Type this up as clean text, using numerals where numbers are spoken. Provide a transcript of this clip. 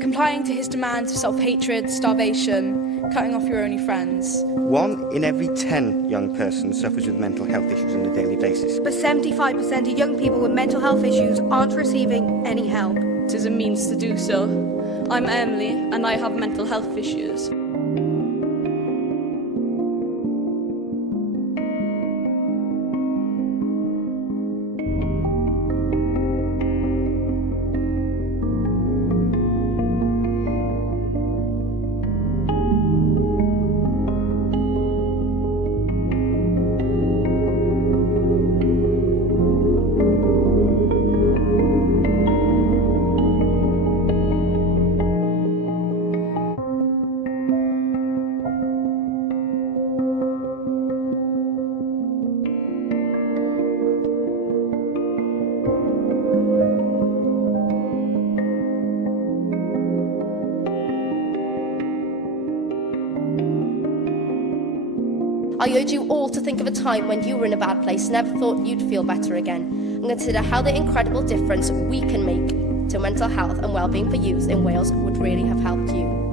complying to his demands of self-hatred, starvation, cutting off your only friends. 1 in every 10 young persons suffers with mental health issues on a daily basis. But 75% of young people with mental health issues aren't receiving any help. It is a means to do so. I'm Emily and I have mental health issues. I urge you all to think of a time when you were in a bad place, never thought you'd feel better again, and consider how the incredible difference we can make to mental health and well-being for youth in Wales would really have helped you.